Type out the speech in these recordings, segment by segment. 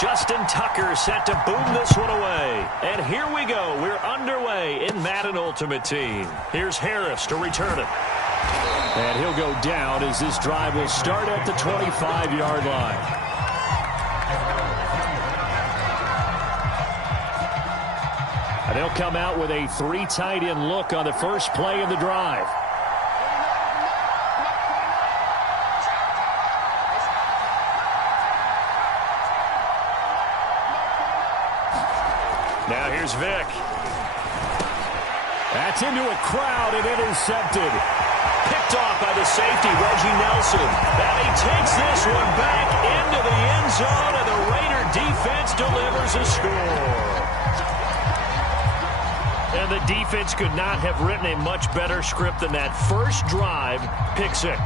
Justin Tucker set to boom this one away. And here we go. We're underway in Madden Ultimate Team. Here's Harris to return it. And he'll go down as this drive will start at the 25-yard line. And they'll come out with a 3 tight end look on the first play of the drive. Now here's Vick. That's into a crowd and intercepted. Picked off by the safety, Reggie Nelson. And he takes this one back into the end zone, and the Raider defense delivers a score. And the defense could not have written a much better script than that first drive, pick 6.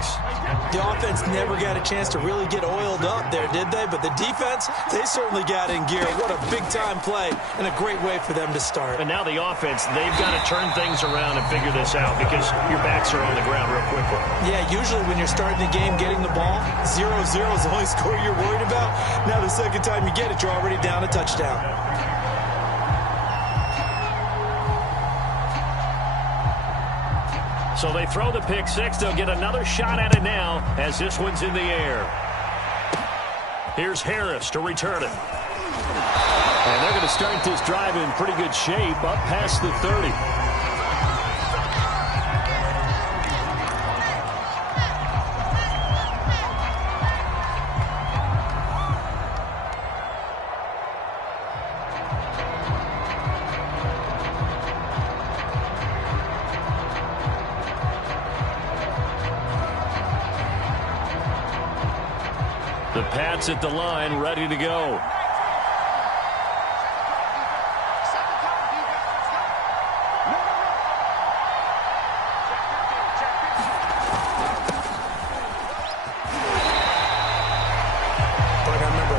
The offense never got a chance to really get oiled up there, did they? But the defense, they certainly got in gear. What a big-time play and a great way for them to start. And now the offense, they've got to turn things around and figure this out because your backs are on the ground real quickly. Yeah, usually when you're starting the game, getting the ball, 0-0 is the only score you're worried about. Now the second time you get it, you're already down a touchdown. So they throw the pick 6. They'll get another shot at it now as this one's in the air. Here's Harris to return it. And they're going to start this drive in pretty good shape up past the 30. The Pats at the line, ready to go.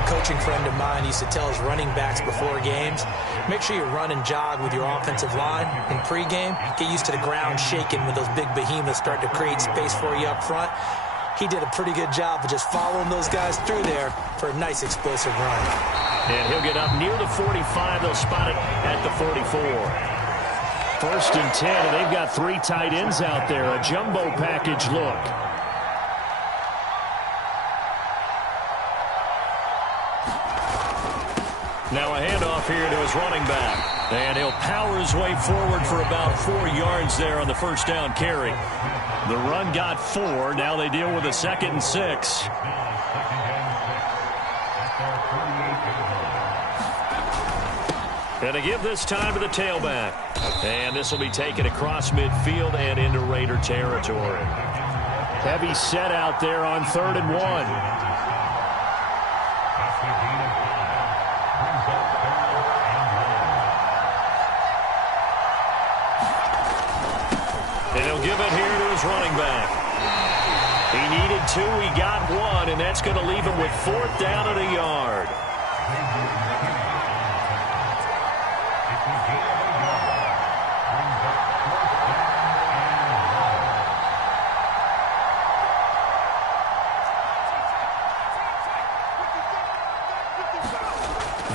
Coaching friend of mine used to tell his running backs before games, make sure you run and jog with your offensive line in pregame. Get used to the ground shaking when those big behemoths start to create space for you up front. He did a pretty good job of just following those guys through there for a nice explosive run. And he'll get up near the 45. They'll spot it at the 44. 1st and 10, and they've got 3 tight ends out there. A jumbo package look. Now a handoff here to his running back. And he'll power his way forward for about 4 yards there on the first down carry. The run got 4. Now they deal with a 2nd and 6. And to give this time to the tailback. And this will be taken across midfield and into Raider territory. Heavy set out there on 3rd and 1. And he'll give it here to his running back. He needed 2, he got 1, and that's going to leave him with 4th down and a yard.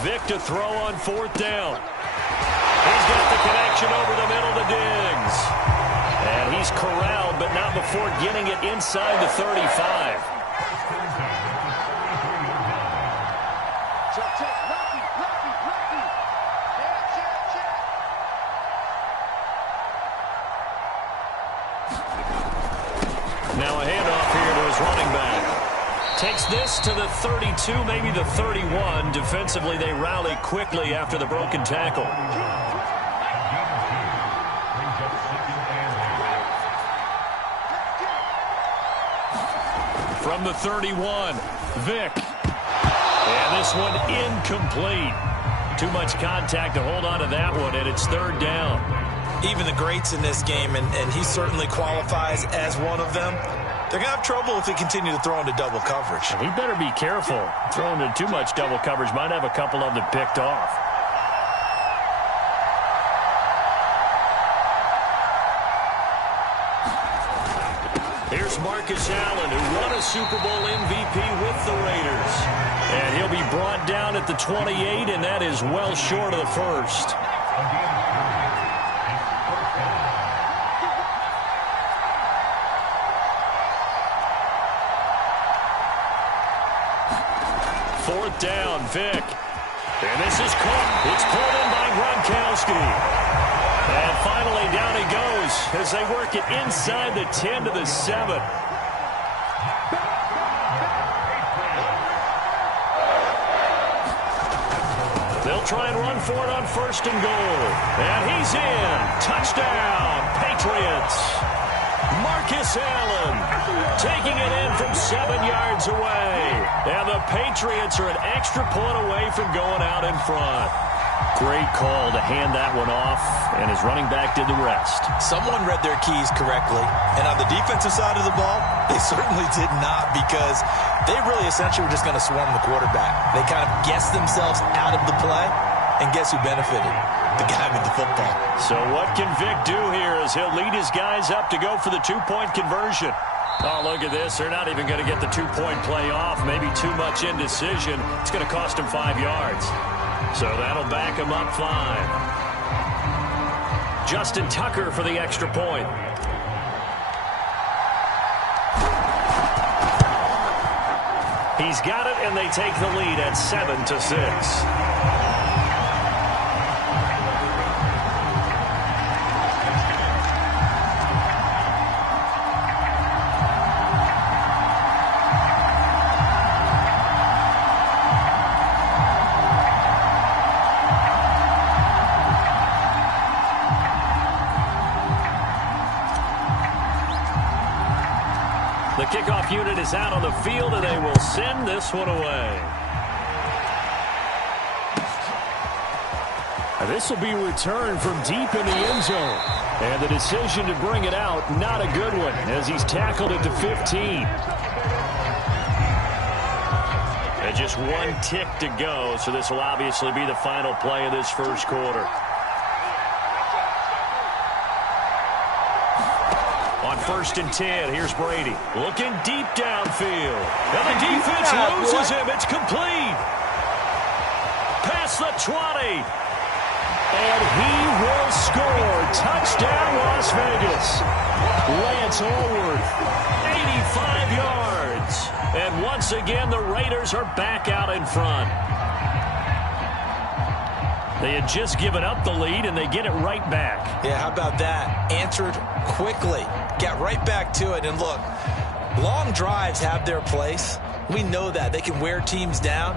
Vick to throw on 4th down. He's got the connection over the middle to Diggs. And he's corralled, but not before getting it inside the 35. Now a handoff here to his running back. Takes this to the 32, maybe the 31. Defensively, they rally quickly after the broken tackle. From the 31, Vick. And this one incomplete. Too much contact to hold on to that one, and it's 3rd down. Even the greats in this game, and he certainly qualifies as one of them, they're going to have trouble if they continue to throw into double coverage. He better be careful. Throwing into too much double coverage might have a couple of them picked off. Here's Marcus Allen, who won a Super Bowl MVP with the Raiders. And he'll be brought down at the 28, and that is well short of the first. Fourth down, Vic. And this is caught. It's pulled in by Gronkowski. And finally down he goes as they work it inside the 10 to the 7. They'll try and run for it on first and goal. And he's in. Touchdown, Patriots. Marcus Allen taking it in from 7 yards away. And the Patriots are an extra point away from going out in front. Great call to hand that one off, and his running back did the rest. Someone read their keys correctly, and on the defensive side of the ball, they certainly did not, because they really essentially were just going to swarm the quarterback. They kind of guessed themselves out of the play, and guess who benefited? The guy with the football. So what can Vic do here as he'll lead his guys up to go for the two-point conversion? Oh, look at this. They're not even going to get the two-point play off. Maybe too much indecision. It's going to cost him 5 yards. So that'll back him up 5. Justin Tucker for the extra point. He's got it, and they take the lead at 7-6. The kickoff unit is out on the field, and they will send this one away. And this will be returned from deep in the end zone. And the decision to bring it out, not a good one, as he's tackled at the 15. And just one tick to go, so this will obviously be the final play of this first quarter. On 1st and 10, here's Brady. Looking deep downfield. And the defense loses him. It's complete. Past the 20. And he will score. Touchdown, Las Vegas. Lance Allworth, 85 yards. And once again, the Raiders are back out in front. They had just given up the lead, and they get it right back. Yeah, how about that? Answered quickly. Got right back to it. And look, long drives have their place. We know that. They can wear teams down.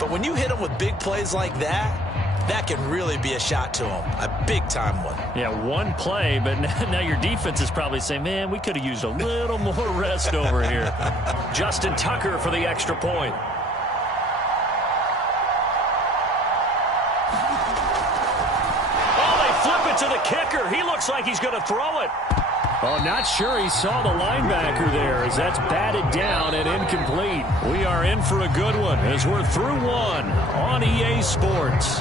But when you hit them with big plays like that, that can really be a shot to them. A big-time one. Yeah, one play, but now your defense is probably saying, man, we could have used a little more rest over here. Justin Tucker for the extra point. To the kicker. He looks like he's going to throw it. Oh, not sure he saw the linebacker there, as that's batted down and incomplete. We are in for a good one as we're through one on EA Sports.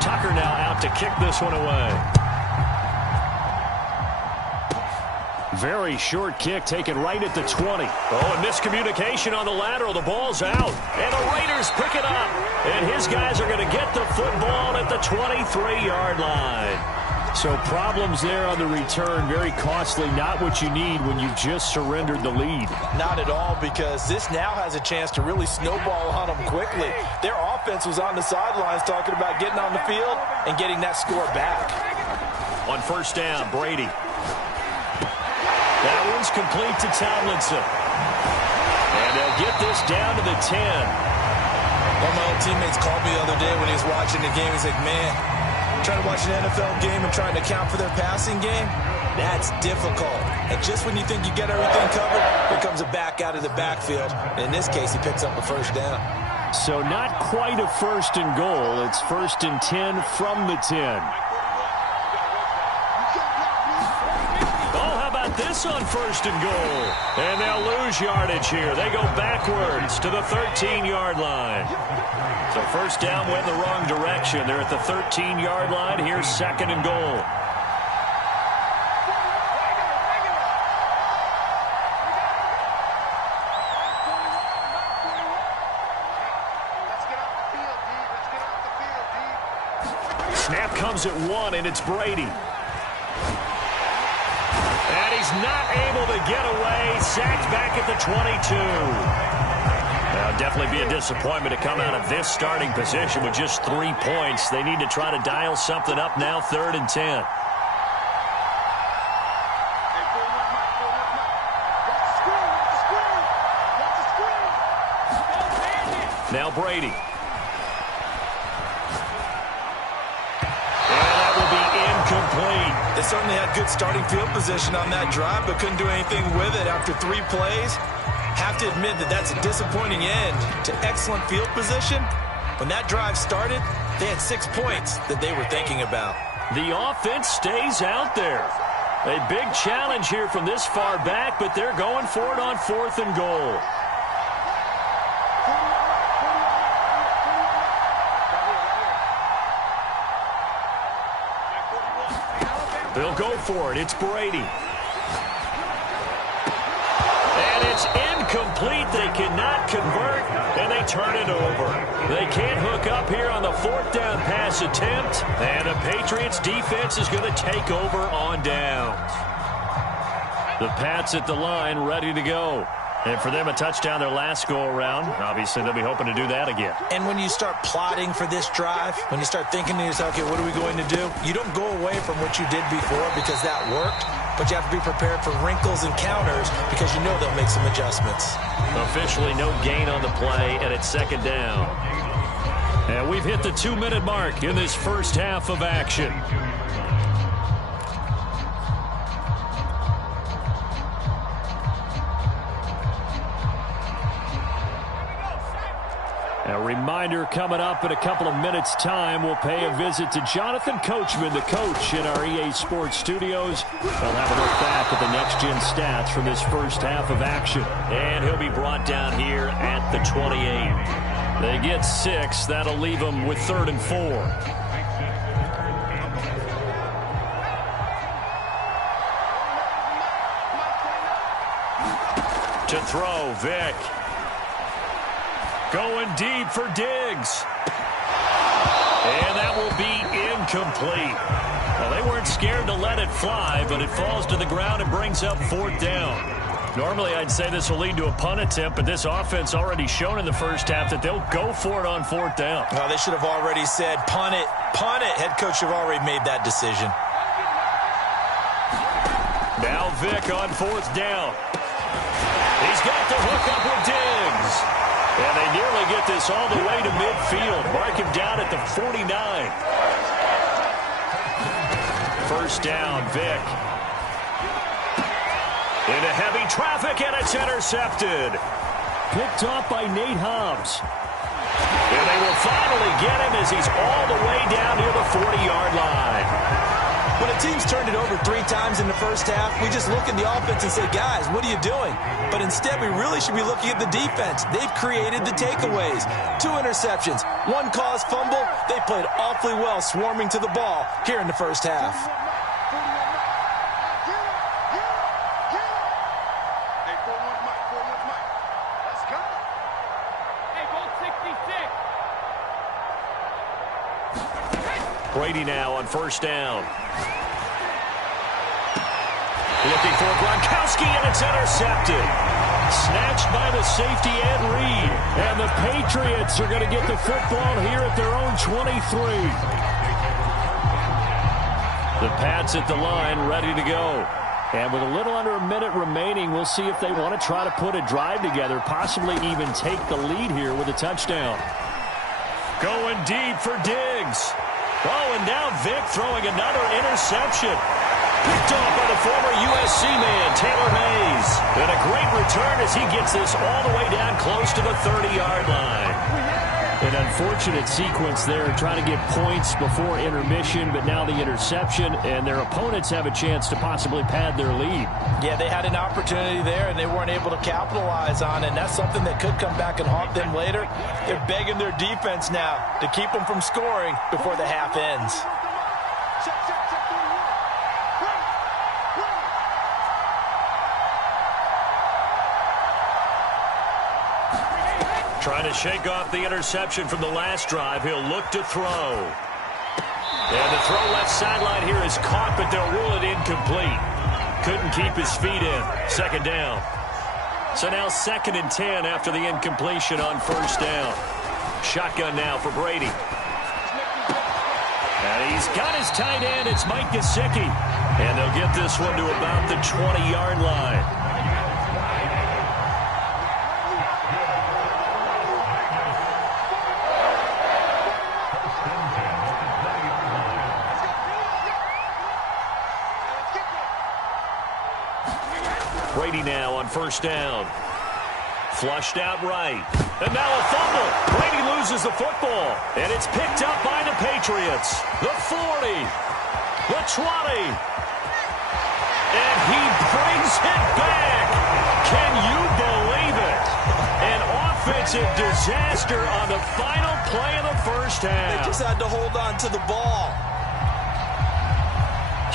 Tucker now out to kick this one away. Very short kick taken right at the 20. Oh, and miscommunication on the lateral. The ball's out. And the Raiders pick it up. And his guys are going to get the football at the 23-yard line. So problems there on the return. Very costly. Not what you need when you've just surrendered the lead. Not at all, because this now has a chance to really snowball on them quickly. Their offense was on the sidelines talking about getting on the field and getting that score back. On first down, Brady. That one's complete to Tomlinson. And they'll get this down to the 10. One of my old teammates called me the other day when he was watching the game. He's like, man, trying to watch an NFL game and trying to account for their passing game, that's difficult. And just when you think you get everything covered, here comes a back out of the backfield. And in this case, he picks up a first down. So not quite a first and goal. It's 1st and 10 from the 10. this on 1st and goal? And they'll lose yardage here. They go backwards to the 13-yard line. So first down went the wrong direction. They're at the 13-yard line. Here's 2nd and goal. Snap comes at 1, and it's Brady. And he's not able to get away. Sacked back at the 22. Now, definitely be a disappointment to come out of this starting position with just 3 points. They need to try to dial something up now, 3rd and 10. Now Brady. Complete. They certainly had good starting field position on that drive, but couldn't do anything with it after 3 plays. Have to admit that that's a disappointing end to excellent field position. When that drive started, they had 6 points that they were thinking about. The offense stays out there. A big challenge here from this far back, but they're going for it on 4th and goal. They'll go for it. It's Brady. And it's incomplete. They cannot convert, and they turn it over. They can't hook up here on the 4th down pass attempt, and the Patriots defense is going to take over on downs. The Pats at the line ready to go. And for them, a touchdown their last go-around. Obviously, they'll be hoping to do that again. And when you start plotting for this drive, when you start thinking to yourself, okay, what are we going to do? You don't go away from what you did before because that worked, but you have to be prepared for wrinkles and counters because you know they'll make some adjustments. Officially no gain on the play, and it's 2nd down. And we've hit the 2-minute mark in this first half of action. A reminder coming up in a couple of minutes' time. We'll pay a visit to Jonathan Coachman, the coach in our EA Sports studios. They'll have a look back at the next-gen stats from this first half of action. And he'll be brought down here at the 28. They get 6. That'll leave them with 3rd and 4. To throw, Vick. Going deep for Diggs. And that will be incomplete. Well, they weren't scared to let it fly, but it falls to the ground and brings up 4th down. Normally, I'd say this will lead to a punt attempt, but this offense already shown in the first half that they'll go for it on 4th down. Well, they should have already said, punt it, punt it. Head coach should have already made that decision. Now Vick on 4th down. He's got the hook up with Diggs. And they nearly get this all the way to midfield. Mark him down at the 49. 1st down, Vick. Into heavy traffic, and it's intercepted. Picked off by Nate Hobbs. And they will finally get him as he's all the way down near the 40-yard line. When a team's turned it over 3 times in the first half, we just look at the offense and say, guys, what are you doing? But instead, we really should be looking at the defense. They've created the takeaways. 2 interceptions, 1 caused fumble. They played awfully well swarming to the ball here in the first half. Brady now on 1st down. Looking for Gronkowski, and it's intercepted. Snatched by the safety Ed Reed. And the Patriots are going to get the football here at their own 23. The Pats at the line ready to go. And with a little under a minute remaining, we'll see if they want to try to put a drive together, possibly even take the lead here with a touchdown. Going deep for Diggs. Oh, and now Vick throwing another interception. Picked off by the former USC man, Taylor Mays. And a great return as he gets this all the way down close to the 30-yard line. An unfortunate sequence there, trying to get points before intermission, but now the interception, and their opponents have a chance to possibly pad their lead. Yeah, they had an opportunity there, and they weren't able to capitalize on it, and that's something that could come back and haunt them later. They're begging their defense now to keep them from scoring before the half ends. Trying to shake off the interception from the last drive. He'll look to throw. And the throw left sideline here is caught, but they'll rule it incomplete. Couldn't keep his feet in. Second down. So now 2nd and 10 after the incompletion on first down. Shotgun now for Brady. And he's got his tight end. It's Mike Gesicki. And they'll get this one to about the 20-yard line. Brady now on first down. Flushed out right. And now a fumble. Brady loses the football. And it's picked up by the Patriots. The 40. The 20. And he brings it back. Can you believe it? An offensive disaster on the final play of the first half. They just had to hold on to the ball.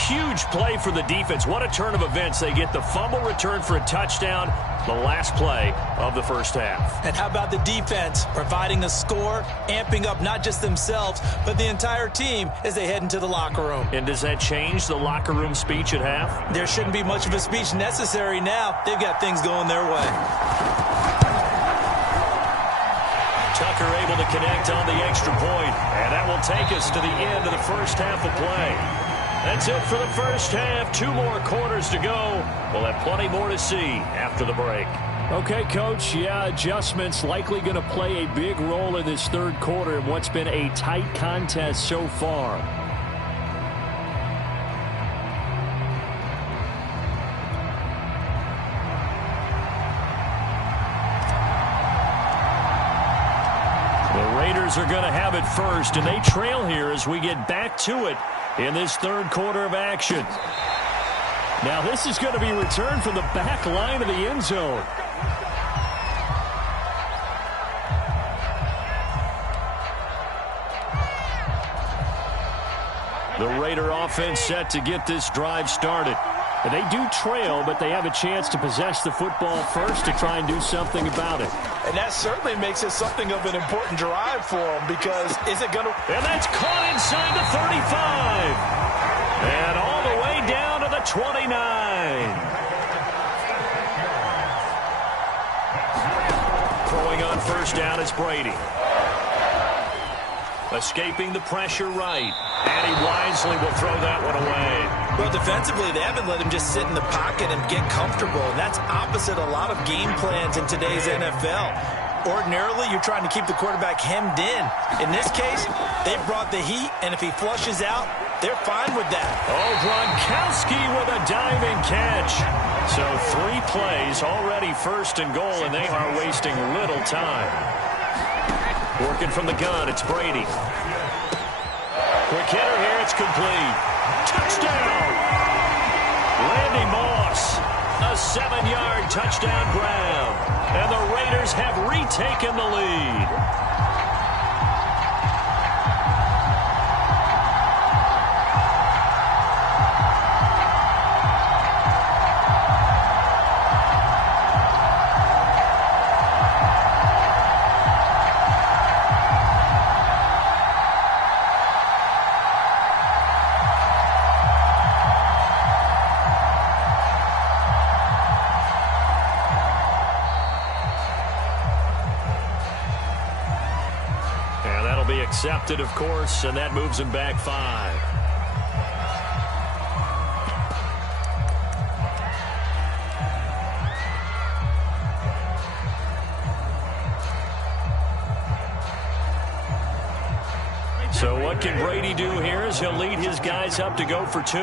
Huge play for the defense. What a turn of events. They get the fumble return for a touchdown, the last play of the first half. And how about the defense providing the score, amping up not just themselves, but the entire team as they head into the locker room. And does that change the locker room speech at half? There shouldn't be much of a speech necessary now. They've got things going their way. Tucker able to connect on the extra point, and that will take us to the end of the first half of play. That's it for the first half. 2 more quarters to go. We'll have plenty more to see after the break. Okay, Coach. Yeah, adjustments likely going to play a big role in this third quarter in what's been a tight contest so far. The Raiders are going to have it first, and they trail here as we get back to it in this third quarter of action. Now this is going to be returned from the back line of the end zone. The Raider offense set to get this drive started. And they do trail, but they have a chance to possess the football first to try and do something about it. And that certainly makes it something of an important drive for them, because is it going to... And that's caught inside the 35. And all the way down to the 29. Throwing on first down is Brady. Escaping the pressure right. And he wisely will throw that one away. Well, defensively, they haven't let him just sit in the pocket and get comfortable. And that's opposite a lot of game plans in today's NFL. Ordinarily, you're trying to keep the quarterback hemmed in. In this case, they brought the heat, and if he flushes out, they're fine with that. Oh, Gronkowski with a diving catch. So 3 plays, already first and goal, and they are wasting little time. Working from the gun, it's Brady. Quick hitter here, it's complete. Touchdown! Randy Moss, a 7-yard touchdown grab. And the Raiders have retaken the lead. Accepted, of course, and that moves him back 5. So what can Brady do here as he'll lead his guys up to go for 2.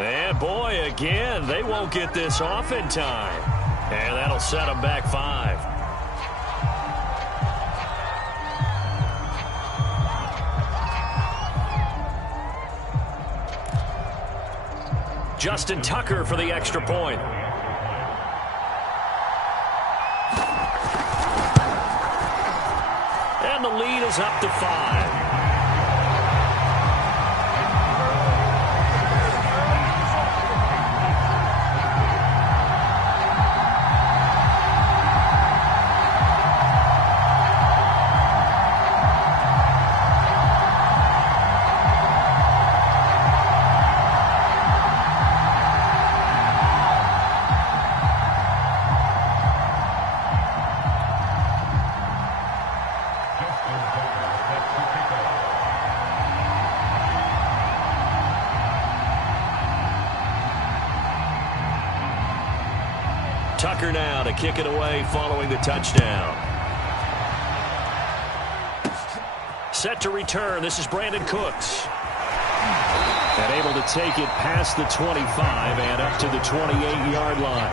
And boy, again, they won't get this off in time. And that'll set them back 5. Justin Tucker for the extra point. And the lead is up to 5. Tucker now to kick it away following the touchdown. Set to return. This is Brandon Cooks. And able to take it past the 25 and up to the 28-yard line.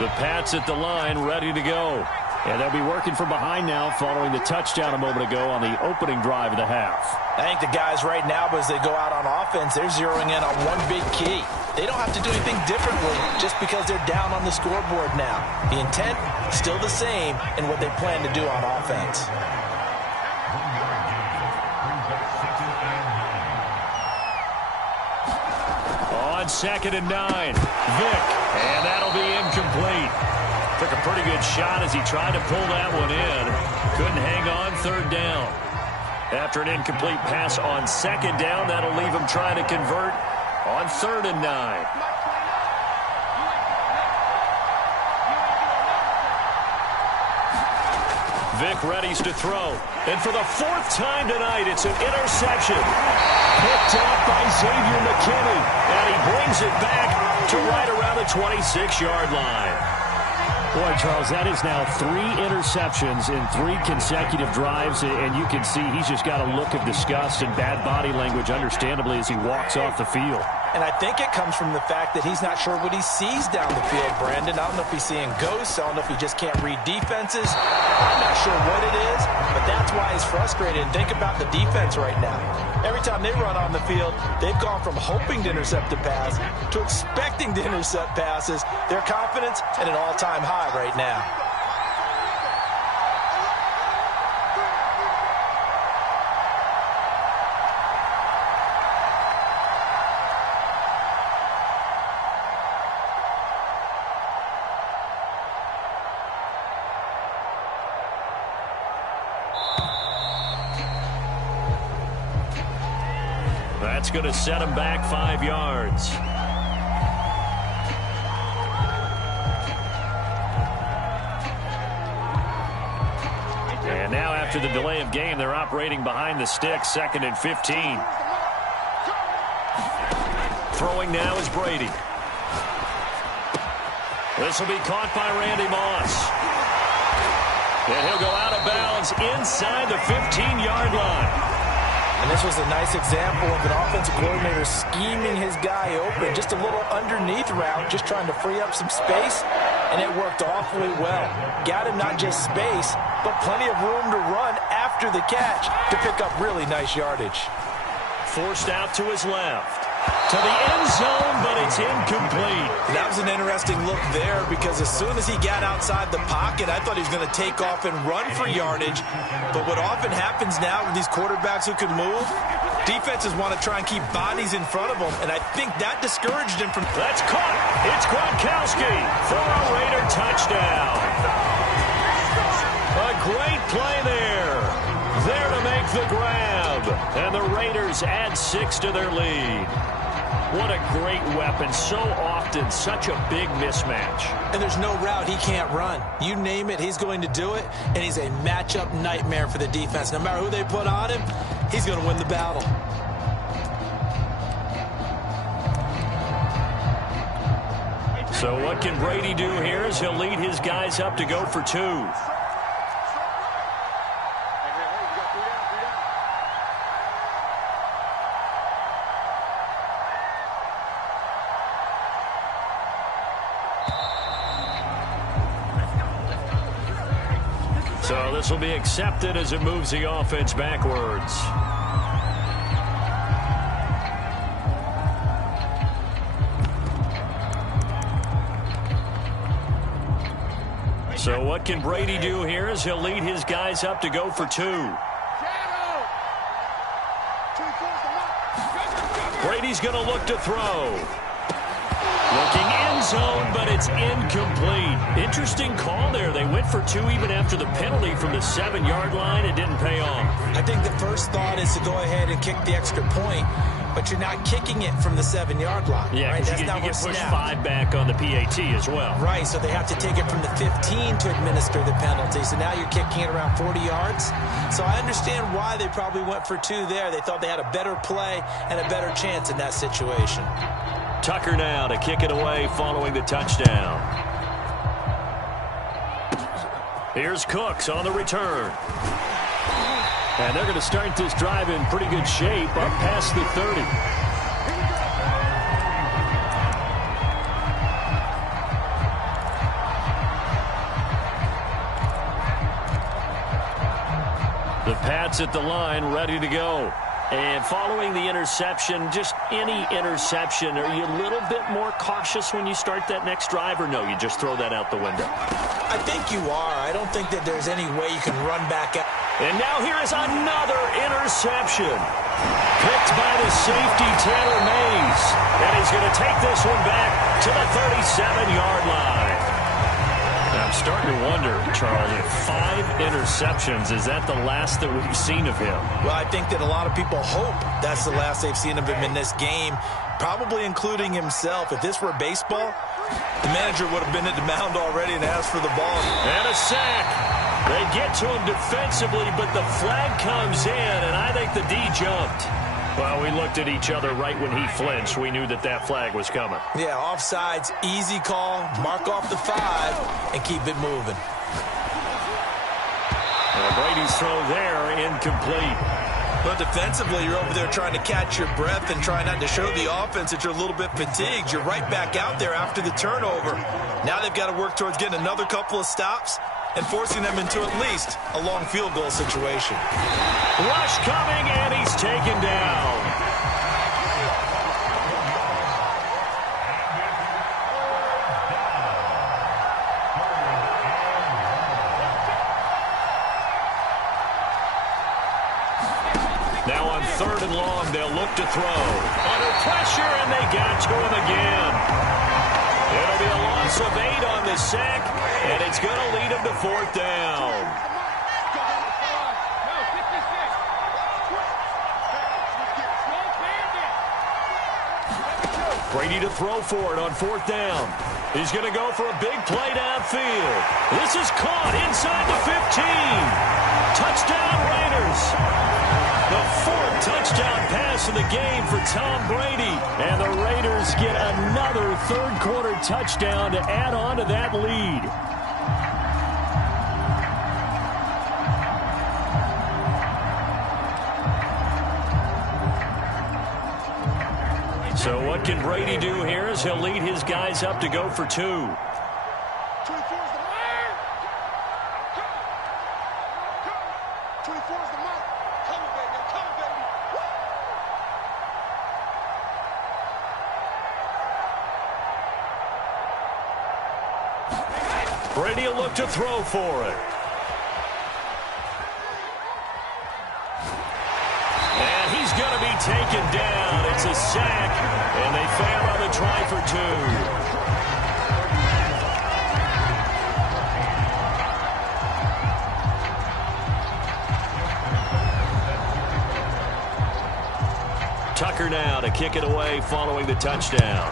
The Pats at the line, ready to go. And they'll be working from behind now following the touchdown a moment ago on the opening drive of the half. I think the guys right now, as they go out on offense, they're zeroing in on one big key. They don't have to do anything differently just because they're down on the scoreboard now. The intent, still the same in what they plan to do on offense. On 2nd and 9, Vick, and that'll be incomplete. Took a pretty good shot as he tried to pull that one in. Couldn't hang on 3rd down. After an incomplete pass on 2nd down, that'll leave him trying to convert on 3rd and 9. Vick readies to throw. And for the 4th time tonight, it's an interception. Picked up by Xavier McKinney. And he brings it back to right around the 26-yard line. Boy, Charles, that is now 3 interceptions in 3 consecutive drives, and you can see he's just got a look of disgust and bad body language, understandably, as he walks off the field. And I think it comes from the fact that he's not sure what he sees down the field, Brandon. I don't know if he's seeing ghosts. I don't know if he just can't read defenses. I'm not sure what it is, but that's why he's frustrated. And think about the defense right now. Every time they run on the field, they've gone from hoping to intercept a pass to expecting to intercept passes. Their confidence at an all-time high right now. That's going to set him back 5 yards. And now after the delay of game, they're operating behind the sticks, 2nd and 15. Throwing now is Brady. This will be caught by Randy Moss. And he'll go out of bounds inside the 15-yard line. And this was a nice example of an offensive coordinator scheming his guy open. Just a little underneath route, just trying to free up some space, and it worked awfully well. Got him not just space, but plenty of room to run after the catch to pick up really nice yardage. Forced out to his left. To the end zone, but it's incomplete. That was an interesting look there because as soon as he got outside the pocket, I thought he was going to take off and run for yardage. But what often happens now with these quarterbacks who can move, defenses want to try and keep bodies in front of them, and I think that discouraged him from... That's caught. It's Gronkowski for a Raider touchdown. A great play there. There to make the grab. And the Raiders add 6 to their lead. What a great weapon. So often, such a big mismatch. And there's no route he can't run. You name it, he's going to do it. And he's a matchup nightmare for the defense. No matter who they put on him, he's going to win the battle. So what can Brady do here as he'll lead his guys up to go for 2? So this will be accepted as it moves the offense backwards. So what can Brady do here as he'll lead his guys up to go for two. Brady's going to look to throw. Looking end zone, but it's incomplete. Interesting call there. They went for two even after the penalty from the 7-yard line. It didn't pay off. I think the first thought is to go ahead and kick the extra point, but you're not kicking it from the 7-yard line. Yeah, right? That's you get pushed 5 back on the PAT as well. Right, so they have to take it from the 15 to administer the penalty. So now you're kicking it around 40 yards. So I understand why they probably went for two there. They thought they had a better play and a better chance in that situation. Tucker now to kick it away following the touchdown. Here's Cooks on the return. And they're going to start this drive in pretty good shape up past the 30. The Pats at the line ready to go. And following the interception, just any interception, are you a little bit more cautious when you start that next drive, or no, you just throw that out the window? I think you are. I don't think that there's any way you can run back out. And now here is another interception. Picked by the safety, Taylor Mays. And he's going to take this one back to the 37-yard line. I'm starting to wonder, Charles, if 5 interceptions, is that the last that we've seen of him? Well, I think that a lot of people hope that's the last they've seen of him in this game, probably including himself. If this were baseball, the manager would have been at the mound already and asked for the ball. And a sack. They get to him defensively, but the flag comes in, and I think the D jumped. Well, we looked at each other right when he flinched. We knew that that flag was coming. Yeah, offsides, easy call, mark off the 5, and keep it moving. Well, Brady's throw there, incomplete. But defensively, you're over there trying to catch your breath and try not to show the offense that you're a little bit fatigued. You're right back out there after the turnover. Now they've got to work towards getting another couple of stops and forcing them into at least a long field goal situation. Rush coming, and he's taken down. Now on 3rd and long, they'll look to throw. Under pressure, and they got to him again. It'll be a loss of 8 on the sack, and it's going to lead him to 4th down. Brady to throw for it on 4th down. He's going to go for a big play downfield. This is caught inside the 15. Touchdown Raiders. The 4th touchdown pass of the game for Tom Brady. And the Raiders get another 3rd quarter touchdown to add on to that lead. So what can Brady do here as he'll lead his guys up to go for 2. Brady will look to throw for it. And he's going to be taken down. It's a sack, and they fail on the try for 2. Tucker now to kick it away following the touchdown.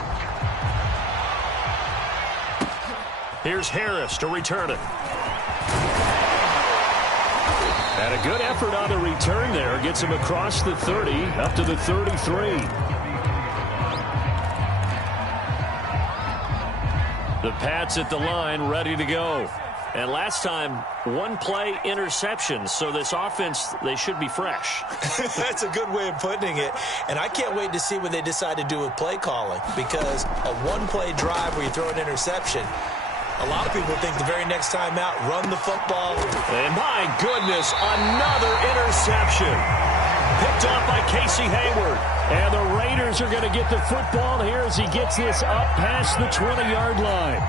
Here's Harris to return it. And a good effort on the return there. Gets him across the 30, up to the 33. The Pats at the line, ready to go. And last time, 1 play interception. So this offense, they should be fresh. That's a good way of putting it. And I can't wait to see what they decide to do with play calling. Because a 1-play drive where you throw an interception, A lot of people think the very next time out, run the football. And my goodness, another interception. Picked off by Casey Hayward. And the Raiders are going to get the football here as he gets this up past the 20-yard line.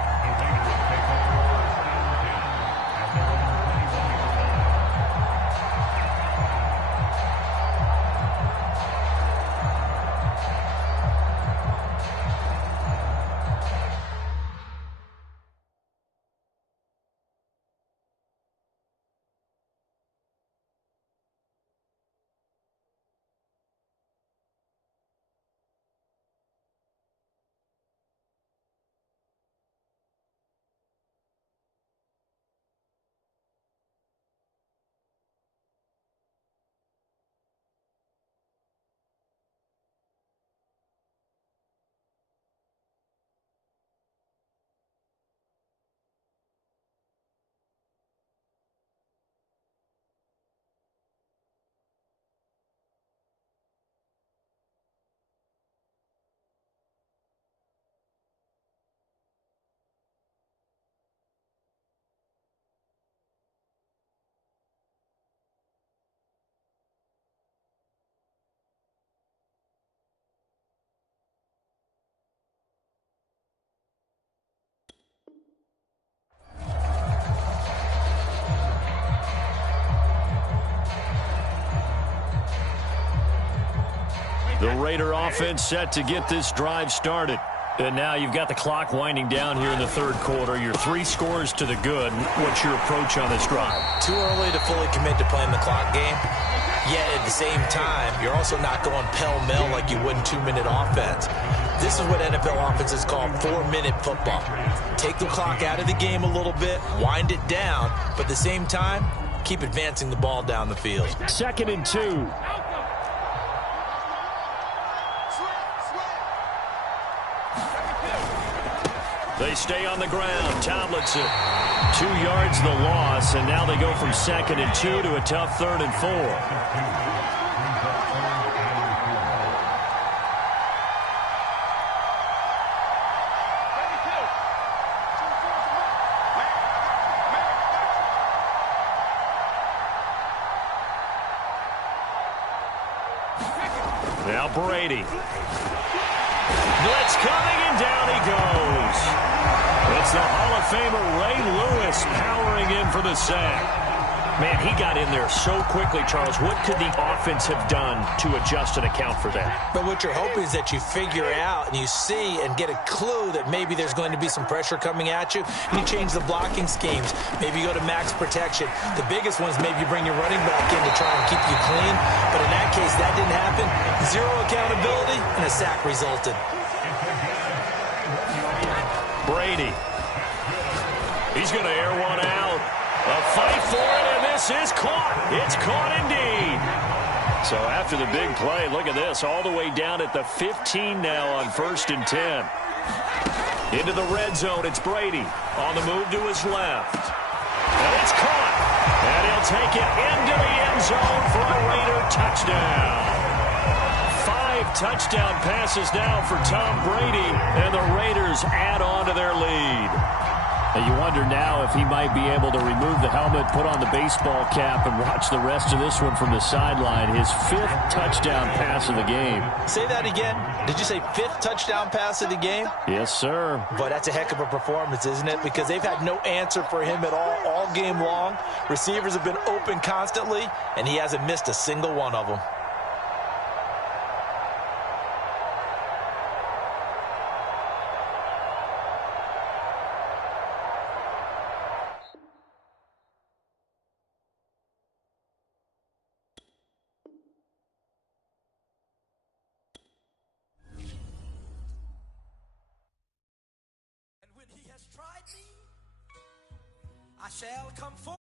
The Raider offense set to get this drive started. And now you've got the clock winding down here in the third quarter. Your 3 scores to the good. What's your approach on this drive? Too early to fully commit to playing the clock game. Yet at the same time, you're also not going pell-mell like you would in 2-minute offense. This is what NFL offenses call 4-minute football. Take the clock out of the game a little bit, wind it down, but at the same time, keep advancing the ball down the field. 2nd and 2. They stay on the ground. Tomlinson, 2 yards the loss, and now they go from 2nd and 2 to a tough 3rd and 4. Now Brady. Blitz coming, and down he goes. It's the Hall of Famer Ray Lewis powering in for the sack. Man, he got in there so quickly, Charles. What could the offense have done to adjust and account for that? But what you're hoping is that you figure out and you see and get a clue that maybe there's going to be some pressure coming at you. And you change the blocking schemes. Maybe you go to max protection. The biggest one is maybe you bring your running back in to try and keep you clean. But in that case, that didn't happen. 0 accountability, and a sack resulted. Brady. He's going to air one out. A fight for it, and this is caught. It's caught indeed. So after the big play, look at this. All the way down at the 15 now on 1st and 10. Into the red zone, it's Brady. On the move to his left. And it's caught. And he'll take it into the end zone for a Raider touchdown. 5 touchdown passes now for Tom Brady, and the Raiders add on to their lead. And you wonder now if he might be able to remove the helmet, put on the baseball cap, and watch the rest of this one from the sideline. His 5th touchdown pass of the game. Say that again. Did you say 5th touchdown pass of the game? Yes, sir. But that's a heck of a performance, isn't it? Because they've had no answer for him at all game long. Receivers have been open constantly, and he hasn't missed a single one of them. I shall come forth.